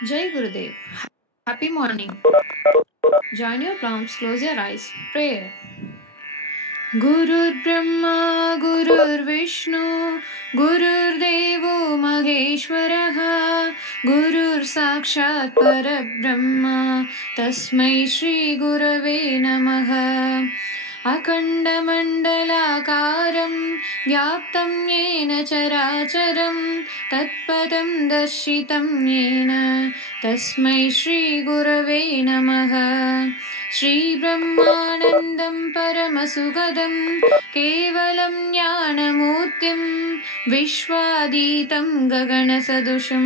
Jai Gurudev. Happy morning. Join your palms, close your eyes. Prayer. Gurur Brahma, Gurur Vishnu, Gurur Devo Maheshwaraha, Gurur Sakshat Parabrahma, Tasmai Shri Gurave Namaha. अखण्डमण्डलाकारं व्याप्तं येन चराचरं तत्पदं दर्शितं येन तस्मै श्रीगुरवे नमः श्रीब्रह्मानन्दं परमसुखदं केवलं ज्ञानमूर्तिं विश्वातीतं गगनसदृशं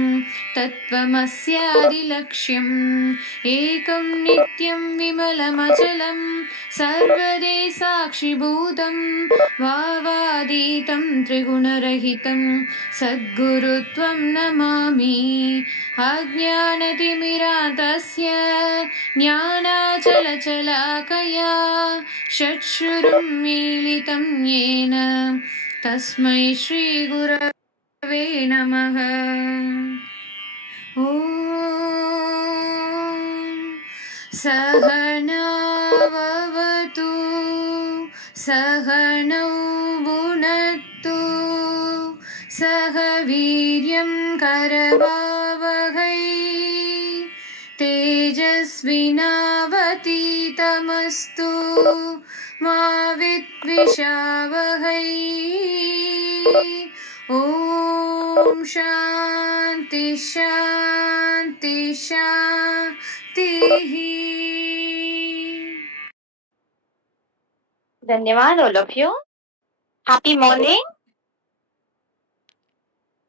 तत्त्वमस्यादिलक्ष्यम् एकं नित्यं विमलमचलं सर्वदे साक्षिभूतं भावातीतं त्रिगुणरहितं सद्गुरुत्वं नमामि अज्ञानतिमिरान्तस्य ज्ञानाचलचलाकया चक्षुरुं मीलितं येन तस्मै श्रीगुरवे नमः ॐ सहनाववतु सहनौ भुनक्तु सह वीर्यं करवावहै तेजस्विनावतीतमस्तु मा विद्विषावहै ॐ शान्ति शान्ति शान्तिः Dhanyawad all of you. Happy morning.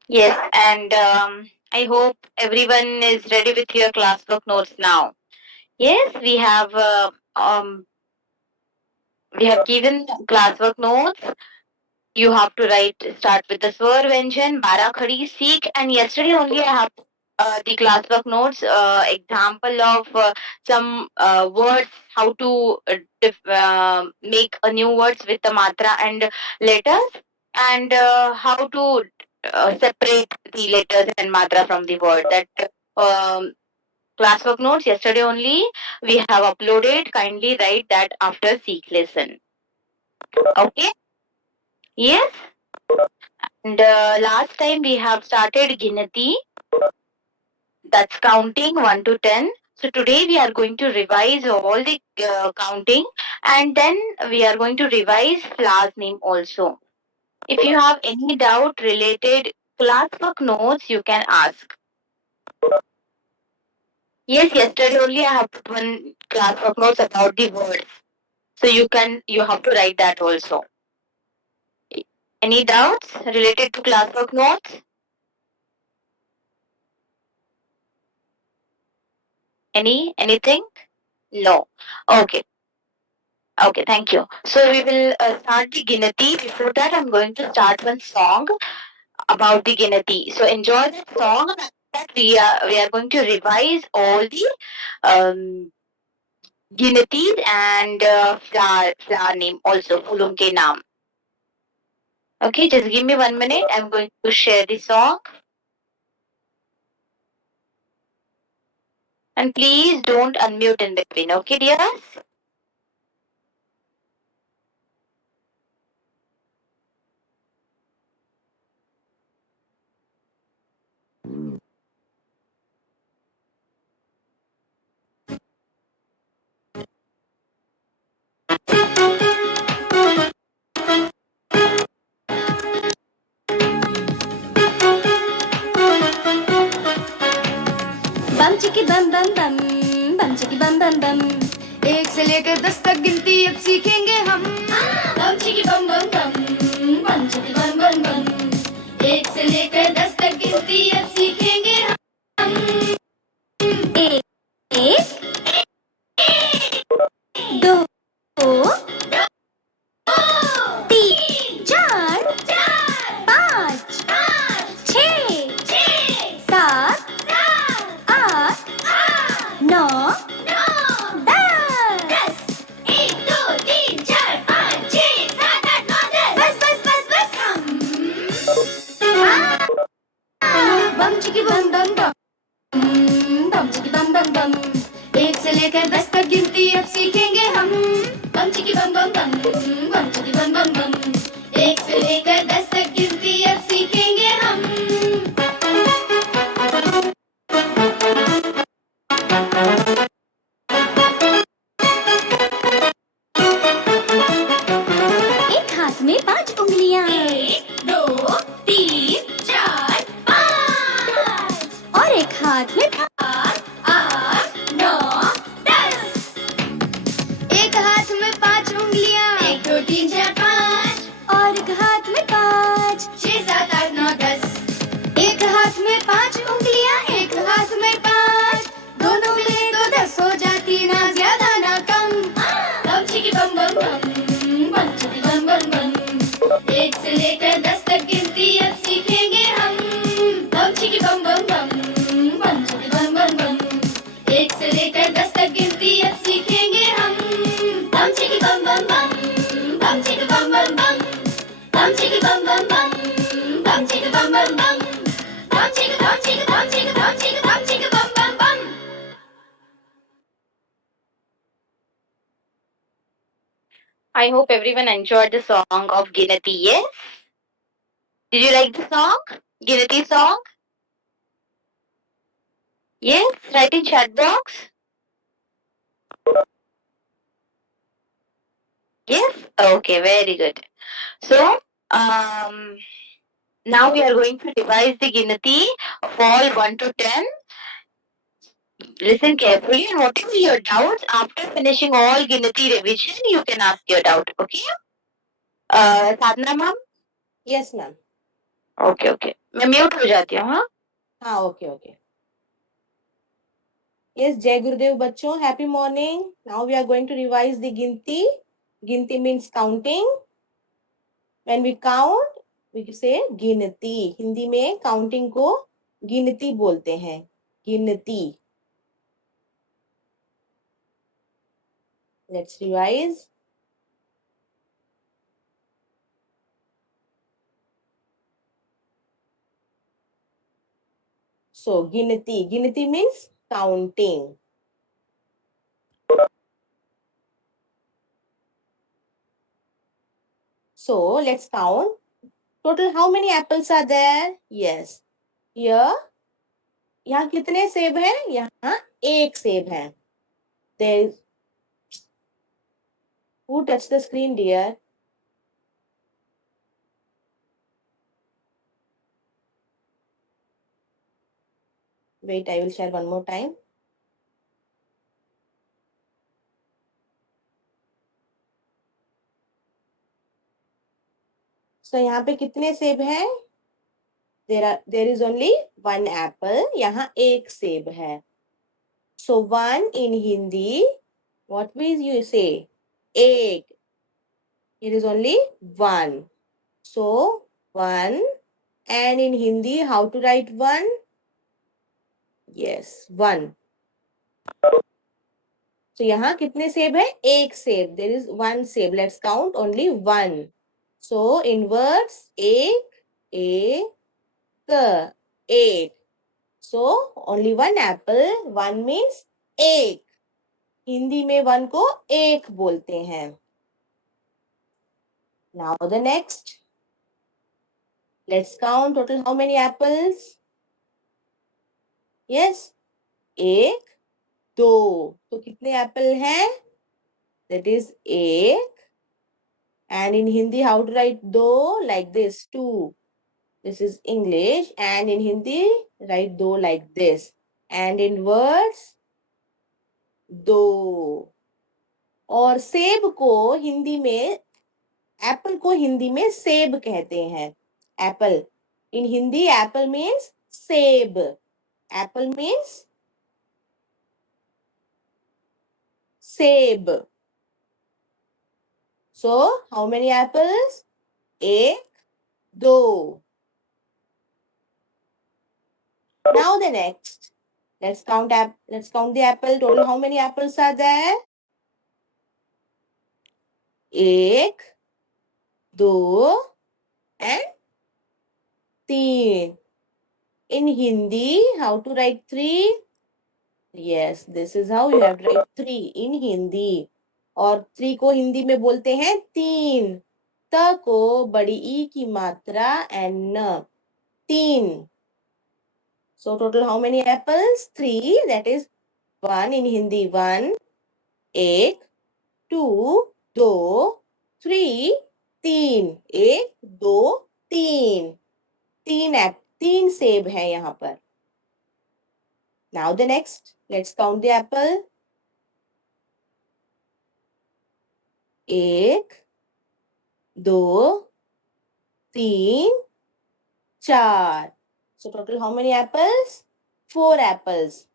Yes, and I hope everyone is ready with your classwork notes now. Yes, we have given classwork notes. You have to start with the Swar Vyanjan, Bara Khadi, Seek, and yesterday only I have the classwork notes, example of some words, how to make a new words with the matra and letters, and how to separate the letters and matra from the word. That classwork notes yesterday only we have uploaded. Kindly write that after Seek lesson. Okay? Yes? And last time we have started Ginati, that's counting 1 to 10. So today we are going to revise all the counting, and then we are going to revise class name also. If you have any doubt related classwork notes, you can ask. Yes, yesterday only I have put one classwork notes about the words. So you have to write that also. Any doubts related to classwork notes? Anything? No. Okay. Okay, thank you. So we will start the Ginati. Before that, I'm going to start one song about the Ginati. So enjoy that song. That we are going to revise all the Ginatis and flower name also, Fulum ke naam. Okay, just give me 1 minute. I'm going to share the song. And please don't unmute in between, okay, dears? बम चिकी बम बम बम बम चिकी बम बम बम 1 से लेकर 10 तक गिनती अब सीखेंगे हम बम चिकी बम बम बम बम चिकी बम बम बम 1 से लेकर 10 तक गिनती अब सीखेंगे हम एक दो तीन चार पाँच छः सात आठ नौ 10 1 2 3 4 5 6 7 8 9 10 बस बम चिकी बम बम बम बम चिकी बम बम बम। एक से लेकर 10 तक गिनती अब सीखेंगे हम। बम चिकी बम बम बम, बम चिकी बम बम बम। एक से लेकर 10 तक गिनती अब सीखेंगे हम। एक हाथ में 5 उंगलियां, 1 2 3 4 5। और एक हाथ में 7 8 9 10। एक हाथ में 5 उंगलियां, 1 2 3 4 5। और एक हाथ में 5 6 7 8 9 10। एक हाथ में 5 उंगलियां, एक हाथ में 5। दोनों मिले तो 10 हो जाती, ना ज्यादा ना कम। बम चिकी बम बम बम, बम चिकी बम बम बम। एक से लेकर 10 तक गिनती अब सीखेंगे हम। बम चिकी बम बम बम, बम चिकी बम बम बम। एक से लेकर 10 तक गिनती अब सीखेंगे हम। बम चिकी बम बम बम, बम चिकी बम बम बम। बम चिकी बम बम बम, बम चिकी बम बम बम। बम चिकी बम चिकी बम चिकी बम चिकी बम चिकी बम बम बम। I hope everyone enjoyed the song of Ginati. Yes? Did you like the song? Ginati song? Yes? Write in chat box. Yes? Okay, very good. So, now we are going to revise the Ginati of all 1 to 10. Listen carefully, and whatever your doubts after finishing all Ginati revision, you can ask your doubt. Okay? Sadhana ma'am? Yes ma'am. Okay, okay. मैं mute हो जाती हूँ हाँ हाँ okay okay. Yes जय गुरुदेव बच्चों, happy morning. Now we are going to revise the ginti. Ginti means counting. When we count we say ginti. Hindi में काउंटिंग को गिनती बोलते हैं, गिनती। Let's revise. सो गिनती, ginti means counting. So let's count. Total how many apples are there? Yes. Here, यहाँ कितने सेब हैं? यहाँ एक सेब है। There is, who touched the screen, dear? Wait, I will share one more time. So यहाँ पे कितने सेब हैं? There is only one apple. यहाँ एक सेब है. So one in Hindi, what will you say? एक. It is only one. So one. And in Hindi, how to write one? Yes, one. So यहाँ कितने सेब है? एक सेब. There is one सेब. Let's count only one. So in words, एक, eight. So only one apple. One means एक. हिंदी में वन को एक बोलते हैं. Now the next. Let's count total how many apples? Yes. एक, दो. तो कितने एप्पल हैं? That is एक. And in Hindi, how to write do? Like this, two. This is English. And in Hindi, write do like this. And in words, दो. और सेब को हिंदी में, एप्पल को हिंदी में सेब कहते हैं. Apple. In Hindi, apple means सेब. Apple means सेब. So, how many apples? एक, दो. Now the next. Let's count the apple. Total how many apples are there? एक, दो and तीन. In Hindi, how to write three? Yes, this is how you have to write 3 in Hindi. और 3 को हिंदी में बोलते हैं 3. त को बड़ी ई की मात्रा and न. 3. So total how many apples? 3. That is 1 in Hindi. 1. एक. 2. दो. 3. 3. एक, दो, 3. 3 सेब हैं यहाँ पर. Now the next. Let's count the apple. एक, दो, 3, 4. So total how many apples? 4 apples.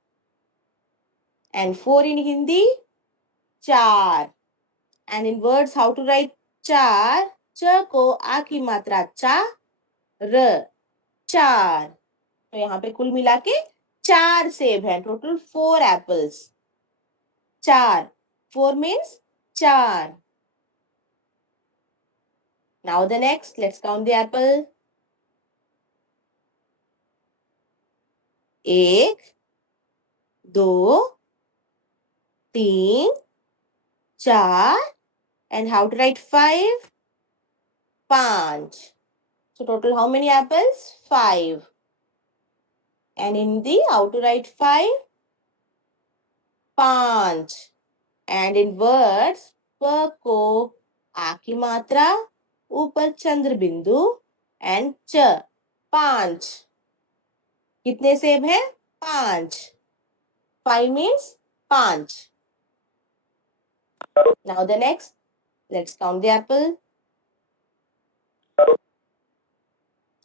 And 4 in Hindi? 4. And in words, how to write 4? च को आ की मात्रा चा, र, 4. तो यहाँ पे कुल मिला के 4 सेब हैं. Total 4 apples. 4. 4 means 4. Now the next, let's count the apple. एक, दो, 3, 4. And how to write 5? 5. So total how many apples? 5. And in the how to write 5? 5. And in words, प को आ की मात्रा, ऊपर चंद्र बिंदु and च, 5. कितने सेब हैं? 5. 5 means 5. Now the next, let's count the apple.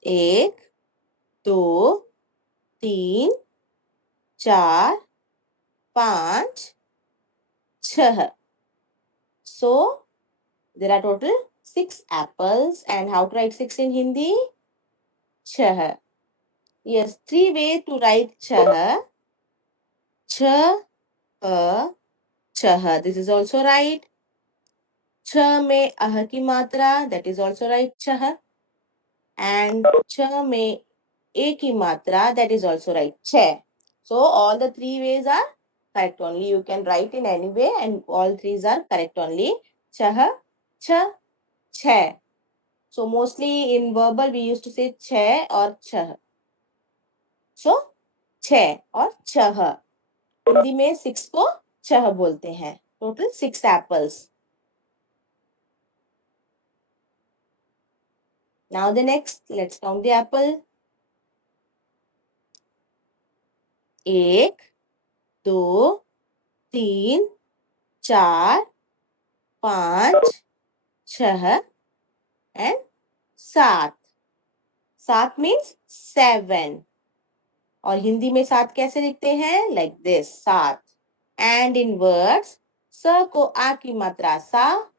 एक, दो, 3, 4, 5, 6. So there are total 6 apples. And how to write 6 in Hindi? छह. Yes, 3 ways to write छह. छ, अ, छह. This is also right. छ में अह की मात्रा, that is also right, छह. And छ में ए की मात्रा, that is also right, छह. So all the 3 ways are correct only. You can write in any way and all 3s are correct only. छह, छ, छह. So mostly in verbal we used to say छह और छह. So छह और छह. हिंदी में 6 को छह बोलते हैं. Total 6 apples. Now the next, let's count the apple. एक, दो, 3, 4, 5, 6 and 7. 7 means 7. और हिंदी में 7 कैसे लिखते हैं? Like this, 7. And in words, स को आ की मात्रा सा,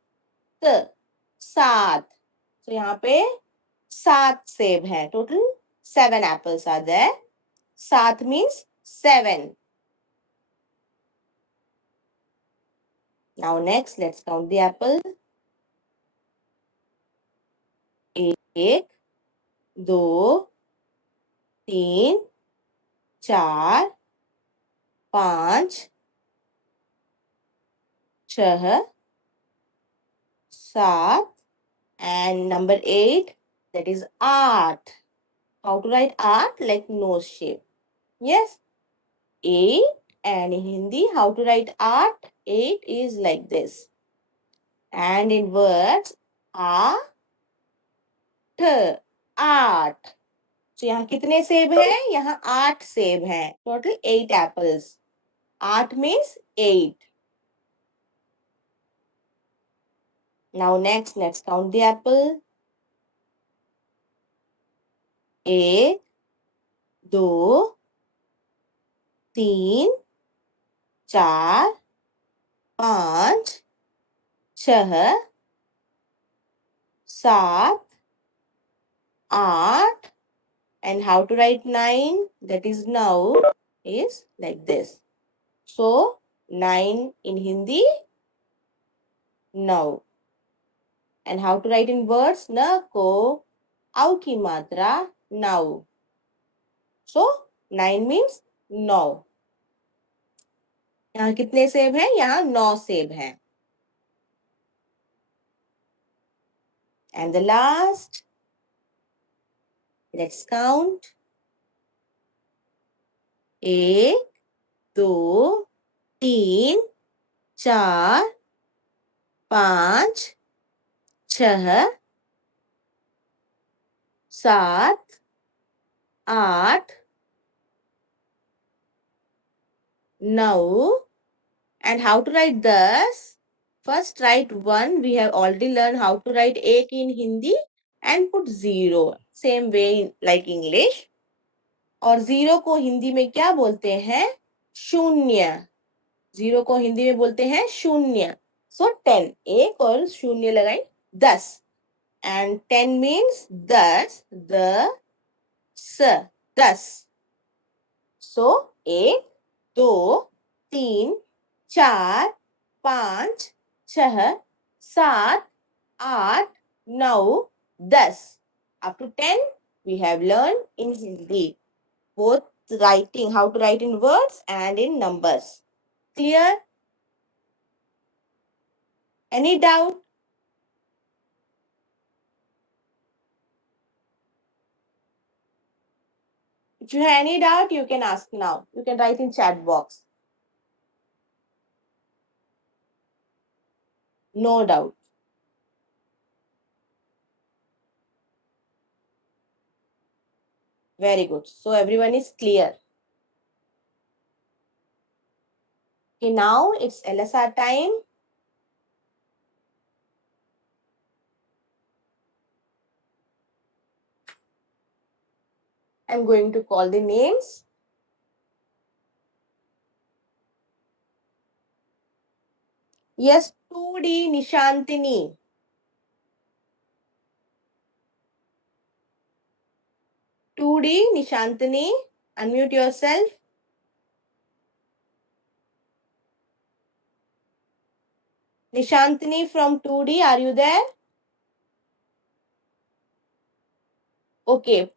त, 7. तो यहाँ पे 7 सेब हैं. Total 7 apples are there. 7 means 7. Now next, let's count the apple. एक, दो, 3, 4, 5, 6, 7 and number 8, that is 8. How to write 8? Like nose shape. Yes, 8. And in Hindi, how to write 8? 8 is like this. And in words, ठ, 8. So यहाँ कितने सेब हैं? यहाँ 8 सेब हैं. Total 8 apples. 8 means 8. Now next, let's count the apple. एक, दो, 3, 4, 5, 6, 7, 8. And how to write 9? That is now is like this. So 9 in Hindi, now. And how to write in words? न को आउ की मात्रा now. So 9 means now. यहाँ कितने सेब है? यहाँ 9 सेब है. And the last, let's count. 1, 2, 3, 4, 5, 6, 7, 8, 9. And how to write this? First write 1. We have already learned how to write 1 in Hindi and put 0. Same way like English. और 0 को हिंदी में क्या बोलते हैं? शून्य. 0 को हिंदी में बोलते हैं शून्य. So 10. 1 और शून्य लगाएं 10. And 10 means 10. The 10. So 1, 2, 3, 4, 5, 6, 7, 8, 9, 10. Up to 10 we have learned in Hindi. Both writing, how to write in words and in numbers. Clear? Any doubt? If you have any doubt, you can ask now. You can write in chat box. No doubt. Very good. So everyone is clear. Okay, now it's LSR time. I'm going to call the names. Yes, 2D Nishantini. 2D Nishantini, unmute yourself. Nishantini from 2D, are you there? Okay.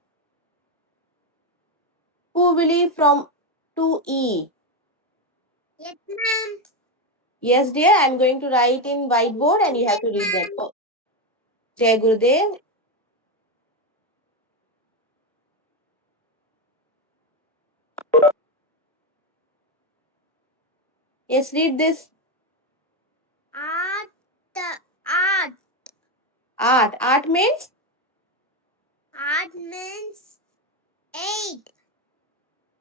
Puvili from 2E. Yes, ma'am. Yes, dear, I'm going to write in whiteboard and you have to read that. Oh. Jai Gurudev. Yes, read this. Art. Art. Art. Art means? Art means 8.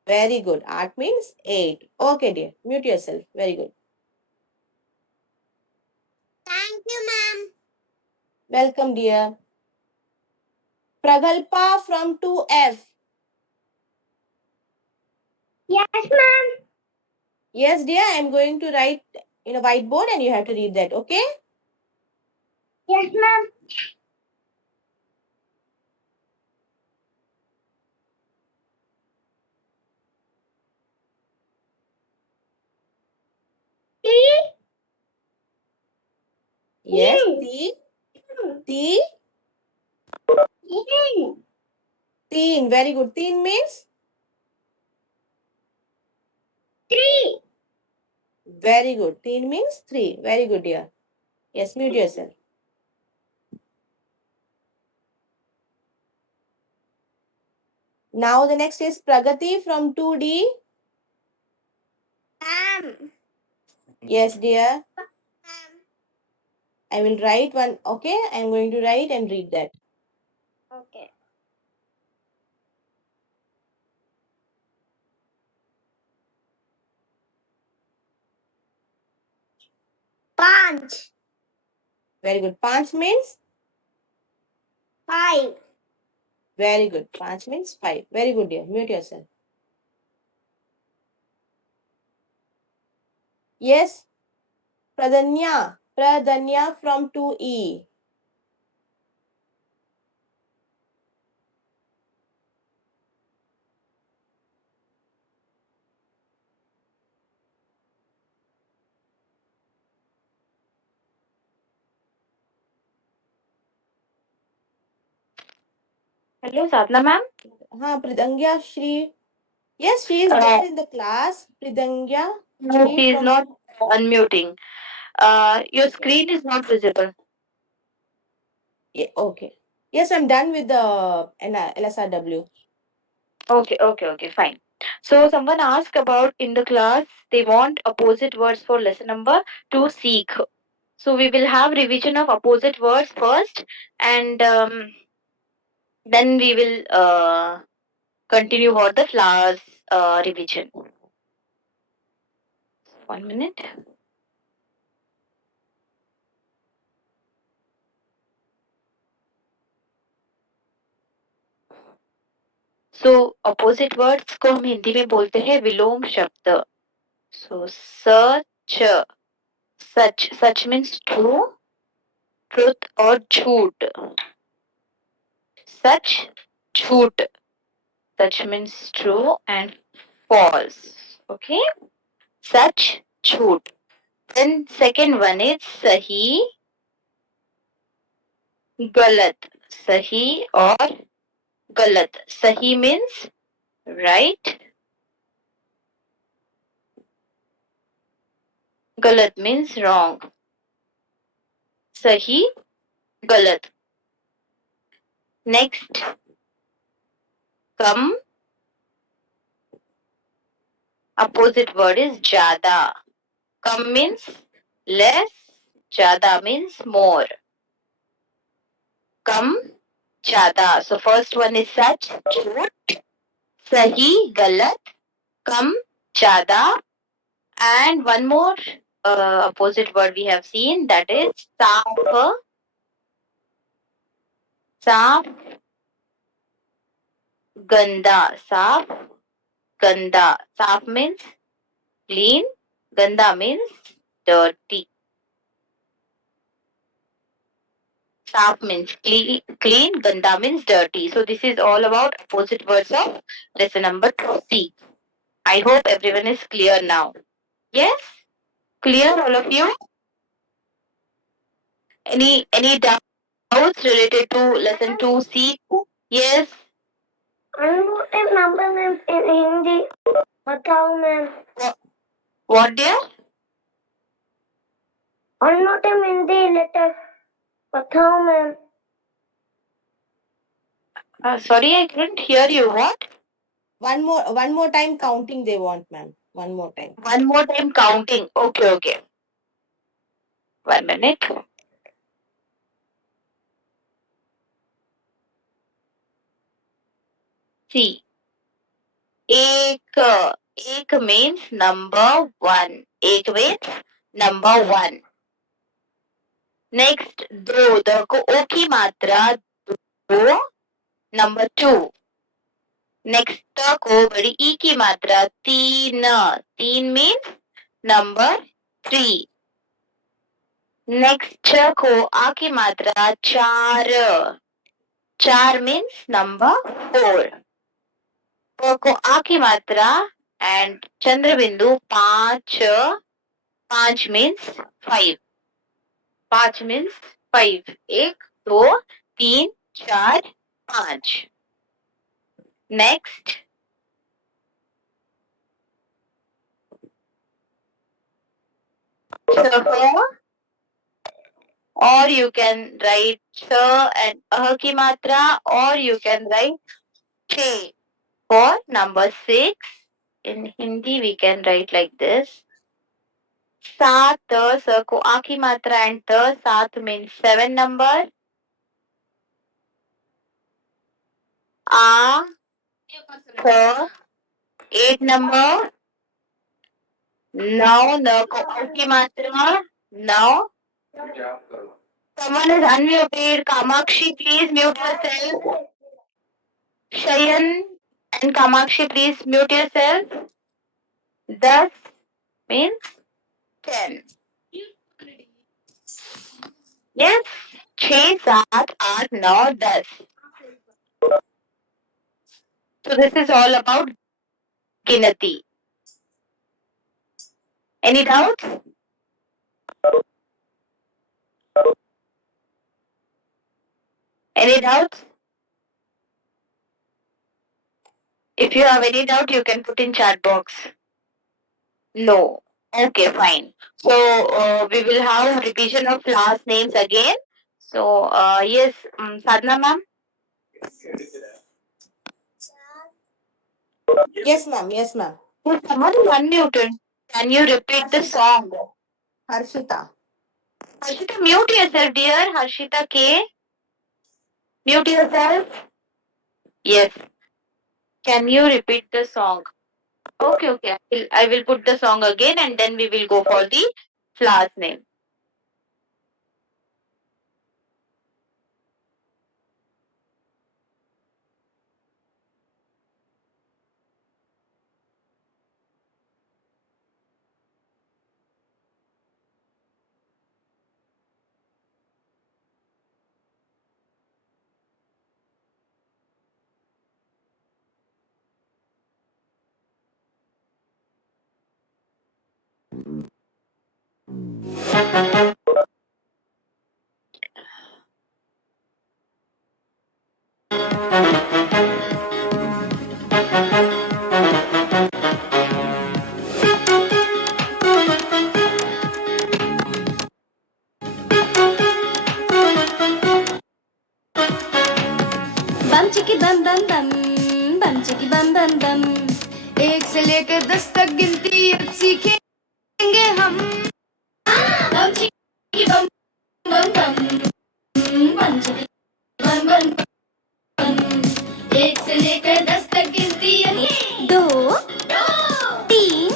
Very good. Art means 8. Okay, dear. Mute yourself. Very good. Thank you, ma'am. Welcome, dear. Pragalpa from 2F. Yes, ma'am. Yes, dear, I'm going to write in a whiteboard and you have to read that. Okay? Yes, ma'am. Yes. Hmm. T. Teen. Teen. Very good. Teen means? 3. Very good. Teen means 3. Very good, dear. Yes, mute yourself. Now the next is Pragati from 2D. Ma'am. Yes, dear. Ma'am. I will write one. Okay, I'm going to write and read that. Okay. Punch. Very good. Panch means? 5. Very good. Panch means 5. Very good, dear. Mute yourself. Yes. Pradanya. Pradanya from 2E. Hello, Sadhna ma'am. Pridangya Shri. Yes, she is there in the class. Pridangya No, Speak he is from- not unmuting. Your screen is not visible. Yeah, okay. Yes, I'm done with the LSRW. Okay, fine. So someone asked about in the class, they want opposite words for lesson number 2 seek. So we will have revision of opposite words first, and then we will continue for the flowers revision. 1 minute. So opposite words को हम हिंदी में बोलते हैं विलोम शब्द. So such, such means true, truth or झूठ. Such, झूठ. Such means true and false. Okay. Such, झूठ. Then second one is सही, गलत. सही और गलत. सही means right. गलत means wrong. सही, गलत. Next, come. Opposite word is ज्यादा. कम means less. ज्यादा means more. कम, ज्यादा. So first one is such, झूठ. सही, गलत. कम, ज्यादा. And one more opposite word we have seen, that is साफ. साफ, गंदा. साफ, गंदा. साफ means clean. Ganda means dirty. Saaf means clean. Ganda means dirty. So this is all about opposite words of lesson number 2C. I hope everyone is clear now. Yes? Clear all of you? Any doubts related to lesson 2C? Yes? Unnoted number names in Hindi. बताओ ma'am. What dear? Unnoted Hindi letter. बताओ ma'am. Sorry, I couldn't hear you. What? One more time counting they want, ma'am. One more time. One more time counting. Okay. 1 minute. See. एक means number 1. एक means number 1. Next, दो. The को ओ की मात्रा दो. Number 2. Next, त को बड़ी ई की मात्रा तीन. तीन means number 3. Next, छ को आ की मात्रा चार. चार means number 4. प को आ की मात्रा and चंद्र बिंदु 5. 5 means 5. 5 means 5. 1, 2, 3, 4, 5. Next. छह, or you can write छ and की मात्रा, or you can write छे. For number 6, in Hindi we can write like this. सात, स को आ की मात्रा and त, सात means 7 number. आ, छ, 8 number. नौ, न को औ की मात्रा, नौ. Someone is unmuted. Kamakshi, please mute yourself. Shayan and Kamakshi, please mute yourself. 10 means 10. Yes? 6, 7, 8, 9, 10. So this is all about Ginati. Any doubts? Any doubts? If you have any doubt, you can put in chat box. No. Okay, fine. So we will have revision of last names again. So yes, Sadhna ma'am. Yes, ma'am. Yes, ma'am. Someone is unmuted. Can you repeat the song? Harshita. Harshita, mute yourself, dear. Harshita K. Mute yourself. Yes. Can you repeat the song? Okay, okay. I will put the song again and then we will go for the last name. बम चिकी बम बम बम बम चिकी बम बम बम एक से लेकर 10 तक गिनती अब सीखेंगे हम बम चिकी बम बम बम बम चिकी बम बम बम एक से लेकर 10 तक गिनती अब दो तीन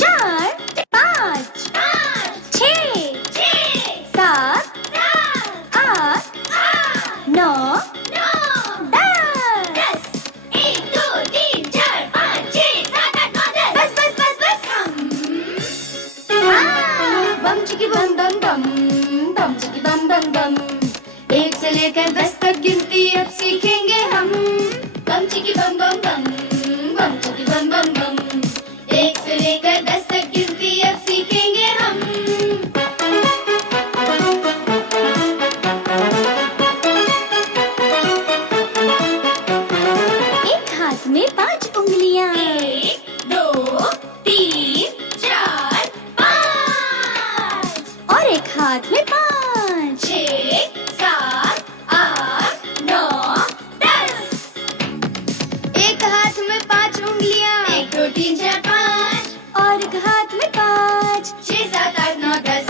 चार पाँच छः सात आठ नौ दस एक दो तीन चार पाँच छः सात आठ नौ दस बस बम चिकी बम बम बम बम चिकी बम बम बम एक से लेकर 10 तक गिनती अब सीखेंगे हम बम चिकी बम बम बम बम चिकी बम बम बम एक से लेकर 10 तक गिनती अब सीखेंगे हम एक हाथ में 5 उंगलियां 1 2 3 4 5 और एक हाथ में 5 6 7 8 9 10 एक हाथ में 5 उंगलियां 1 2 3 4 5 और एक हाथ में 5 6 7 8 9 10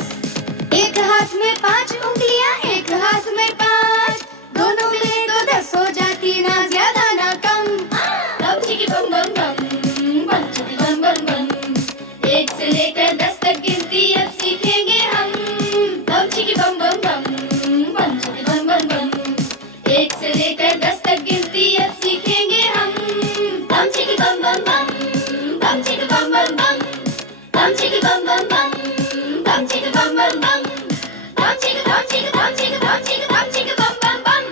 एक हाथ में 5 उंगलियां एक हाथ में 5 दोनों मिले तो 10 हो जाती ना ज्यादा ना कम बम चिकी बम बम बम चिकी बम बम बम एक से लेकर 10 तक गिनती अब सीखेंगे हम बम चिकी बम बम बम चिकी बम बम बम एक से लेकर 10 तक गिनती अब सीखेंगे हम बम चिकी बम बम बम चिकी बम बम बम चिकी बम बम बम चिकी बम बम बम bum chicka bum chicka bum chicka bum chicka bum chicka bum bum bum.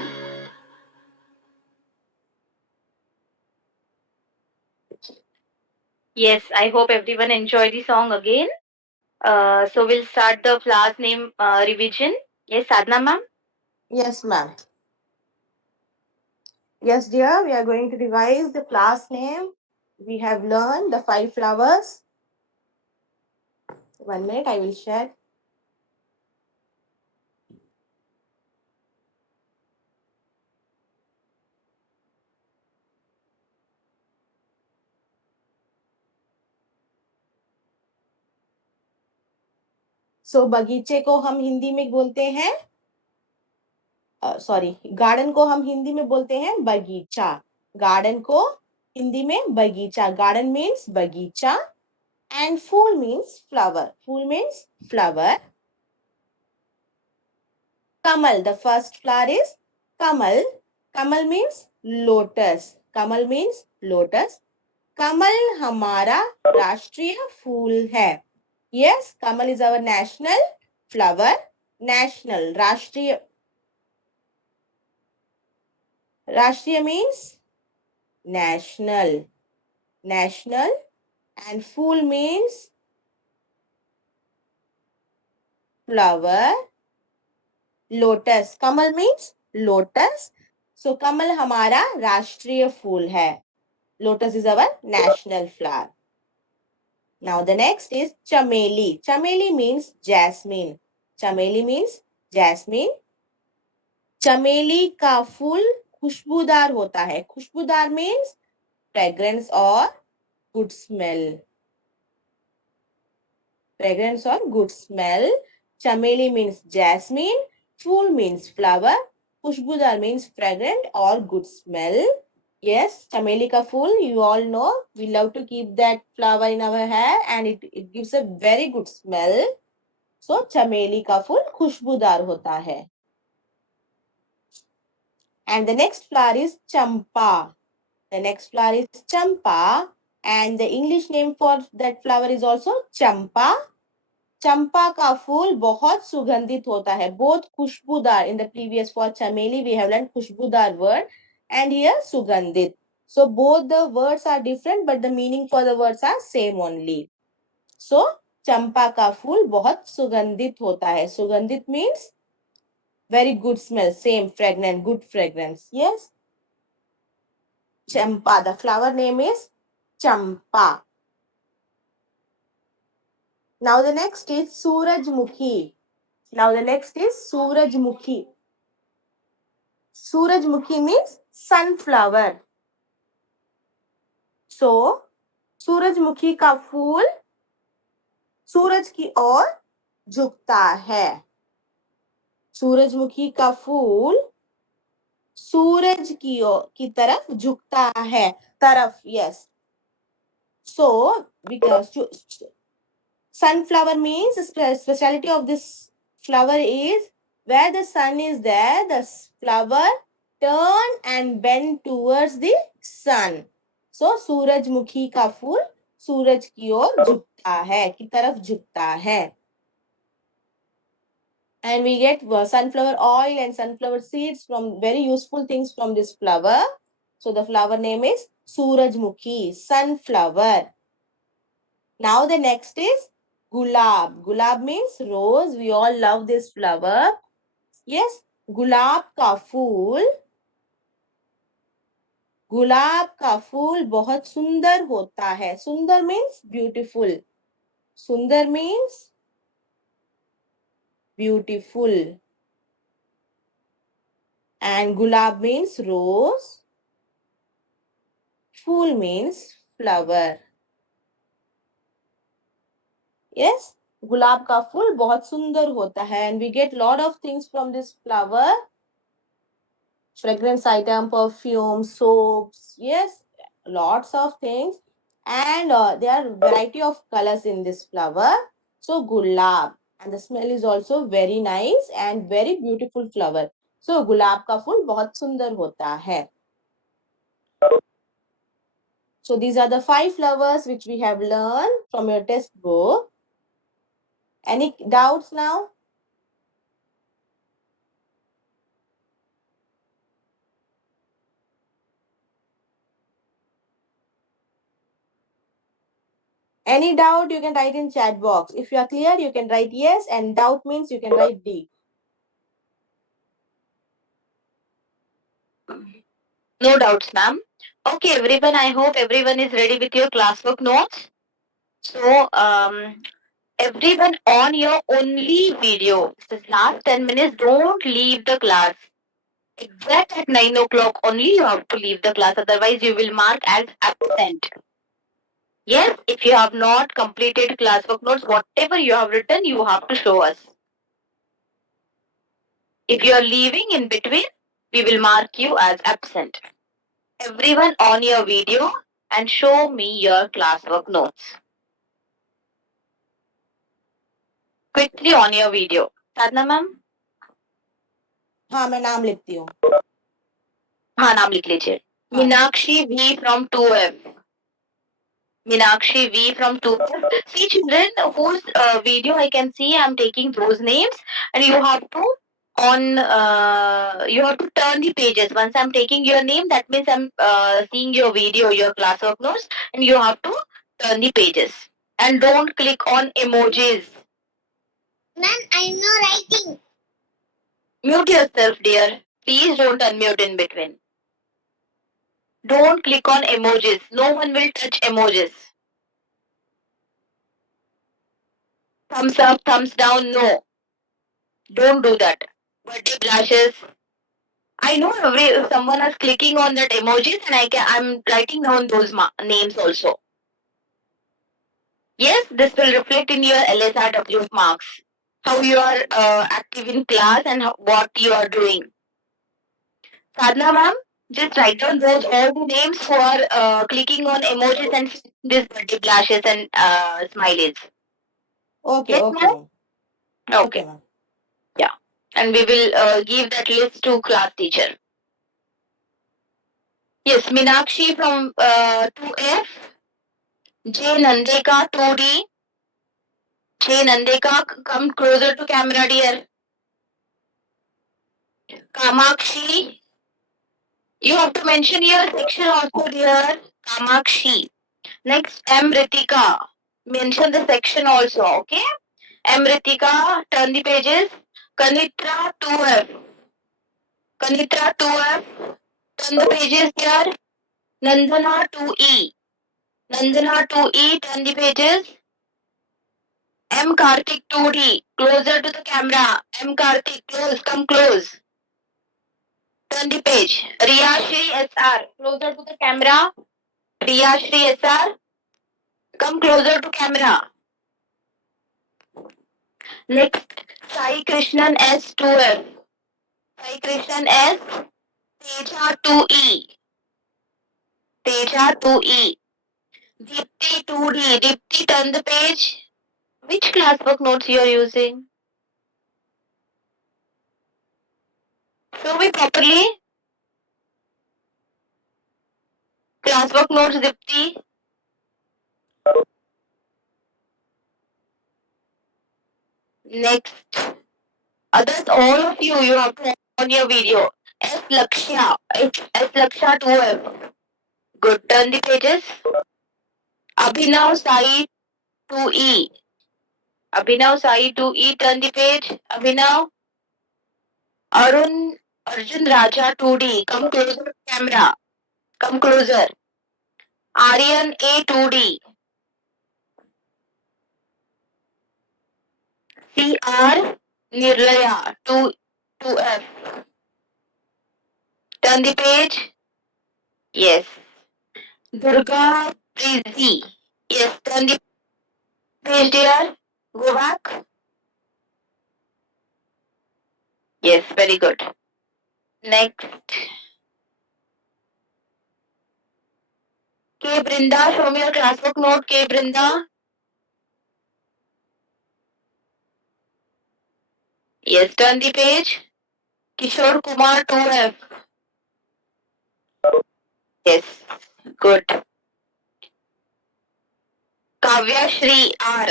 Yes, I hope everyone enjoyed the song again. So we'll start the last name revision. Yes, Sadhna ma'am. Yes, ma'am. Yes, dear, we are going to revise the class name. We have learned the 5 flowers. 1 minute, I will share. सो बगीचे को हम हिंदी में बोलते हैं sorry garden को हम हिंदी में बोलते हैं बगीचा गार्डन को हिंदी में बगीचा गार्डन मीन्स बगीचा एंड फूल मीन्स फ्लावर कमल द फर्स्ट फ्लावर इज कमल मीन्स लोटस कमल हमारा राष्ट्रीय फूल है यस कमल is our national flower national राष्ट्रीय means national and फूल means flower lotus कमल means lotus so कमल हमारा राष्ट्रीय फूल है lotus is our national flower Now the next is chameli. Chameli means jasmine. Chameli means jasmine. चमेली का फूल खुशबूदार होता है. खुशबूदार means fragrance or good smell. Fragrance or good smell. Chameli means jasmine. Fool means flower. Khushbudar means fragrant or good smell. Yes, chameli ka fool, you all know. We love to keep that flower in our hair and it gives a very good smell. So, chameli ka fool khushbudar hota hai. And the next flower is champa. The next flower is champa. And the English name for that flower is also champa. चंपा का फूल बहुत सुगंधित होता है. Both खुशबूदार. In the previous for chameli we have learned खुशबूदार word and here sugandhit. So both the words are different but the meaning for the words are same only. So चंपा का फूल बहुत सुगंधित होता है. सुगंधित means very good smell, same fragrant, good fragrance. Yes. Champa, the flower name is champa. Now the next is Surajmukhi. Now the next is Surajmukhi. Surajmukhi means sunflower. So, सूरजमुखी का फूल सूरज की ओर झुकता है. सूरजमुखी का फूल सूरज की तरफ झुकता है. तरफ, yes. So, because sunflower means speciality of this flower is where the sun is there, the flower turn and bend towards the sun. So सूरजमुखी का फूल सूरज की ओर झुकता है, की तरफ झुकता है. And we get sunflower oil and sunflower seeds from very useful things from this flower. So the flower name is Surajmukhi, sunflower. Now the next is Gulab. Gulab means rose. We all love this flower. Yes, गुलाब का फूल बहुत सुंदर होता है. सुंदर means beautiful. सुंदर means beautiful. And gulab means rose. Fool means flower. Yes, गुलाब का फूल बहुत सुंदर होता है. And we get lot of things from this flower. Fragrance item, perfume, soaps. Yes, lots of things. And there are variety of colors in this flower. So gulab. And the smell is also very nice and very beautiful flower. So गुलाब का फूल बहुत सुंदर होता है. So these are the 5 flowers which we have learned from your textbook. Any doubts now? Any doubt you can write in chat box. If you are clear, you can write yes, and doubt means you can write D. No doubts, ma'am. Okay, everyone, I hope everyone is ready with your classwork notes. So, everyone on your only video. This last 10 minutes, don't leave the class. Exact at 9 o'clock only you have to leave the class. Otherwise, you will mark as absent. Yes, if you have not completed classwork notes, whatever you have written, you have to show us. If you are leaving in between, we will mark you as absent. Everyone on your video and show me your classwork notes. Quickly on your video. Sadhna ma'am? हाँ, मैं नाम लिखती हूँ. हाँ, नाम लिख लीजिए. Minakshi V from 2F. Minakshi V from 2F. See children, whose video I can see, I'm taking those names and you have to you have to turn the pages. Once I'm taking your name, that means I'm seeing your video, your classwork notes, and you have to turn the pages. And don't click on emojis. Ma'am, I'm not writing. Mute yourself, dear. Please don't unmute in between. Don't click on emojis. No one will touch emojis. thumbs up, thumbs down. No, don't do that. Birthday blushes. I know if someone is clicking on that emojis, and I'm writing down those names also. Yes, this will reflect in your LSRW marks. How you are active in class and what you are doing. Sadhna ma'am, just write down those all the names who are clicking on emojis and this birthday blushes and smileys. Okay, Yes, okay, ma'am? ma'am. Okay. Ma'am. Yeah. And we will give that list to class teacher. Yes, Minakshi from 2F, J Nandeka 2D. J Nandeka, come closer to camera, dear. Kamakshi, you have to mention your section also, dear. Kamakshi. Next, M Ritika. Mention the section also, okay? M Ritika, turn the pages. Kanitra 2F. Kanitra 2F, turn the pages here. Nandana 2E. Nandana 2E, turn the pages. M Karthik 2D, closer to the camera. M Karthik, close, come close. Turn the page. Riyashri SR, closer to the camera. Riyashri SR, come closer to camera. Next, Sai Krishnan S2F. Sai Krishnan S, Teja 2E. Teja 2E. Dipti 2D. Dipti, turn the page. Which classwork notes you are using? Show me properly. Classwork notes, Dipti. Next. Others, all of you, you have to on your video. S Lakshya. S Lakshya 2F. Good. Turn the pages. Abhinav Sai 2E. Abhinav Sai 2E. Turn the page. Abhinav. Arjun Raja 2D. Come closer to camera. Come closer. Aryan A 2D. CR Nirlaya 2F. Turn the page. Yes. Durga Prezi. Yes. Turn the page, dear. Go back. Yes. Very good. Next. K Brinda. Show me your classwork note. K Brinda. Yes. Turn the page. Kishore Kumar 2F. Yes. Good. Kavya Shri R.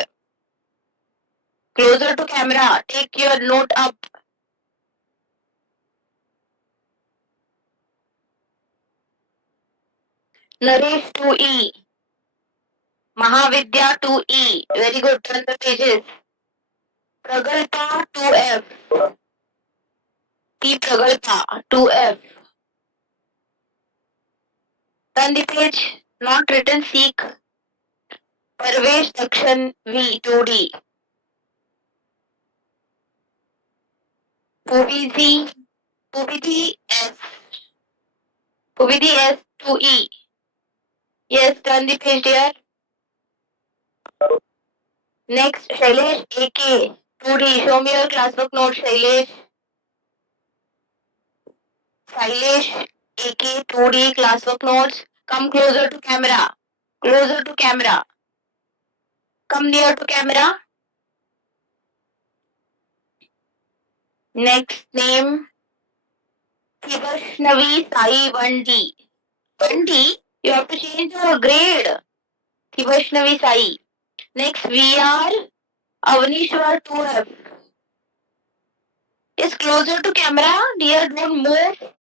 Closer to camera. Take your note up. Naresh 2E. Mahavidya 2E. Very good. Turn the pages. Pragalpa 2F. T Pragalpa 2F. Turn the page. Not written seek. Parvesh Dakshan V 2D. Puvidi S. Puvidi S 2E. Yes, turn the page, dear. Next, Shailesh AK 2D. Show me your classwork note, Shailesh. Shailesh AK 2D classwork notes. Come closer to camera. Closer to camera. Come near to camera. Next name, Vaishnavi Sai 1D. 1D, you have to change your grade. Vaishnavi Sai. Next, VR Avanishwar 2F. Is closer to camera, dear, don't move.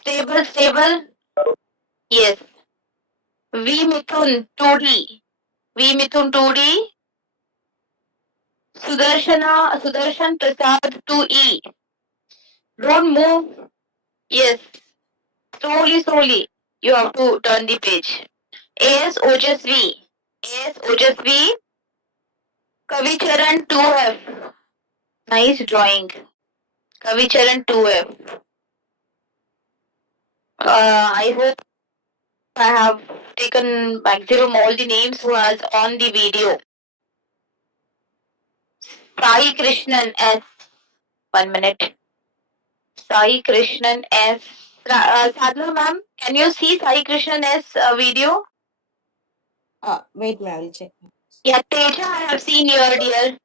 Stable, stable. Yes. V Mithun 2D. V Mithun 2D. Sudarshan Prasad 2E. Don't move. Yes. Slowly, slowly. You have to turn the page. AS Ojasvi. AS Ojasvi. Kavicharan 2F. Nice drawing. Kavicharan 2F. I hope I have taken maximum all the names who are on the video. Sai Krishnan S. 1 minute. Sai Krishnan S. Sadhna ma'am, can you see Sai Krishnan S video? Wait, ma'am, I'll check. Yeah, Teja, I have seen your dear.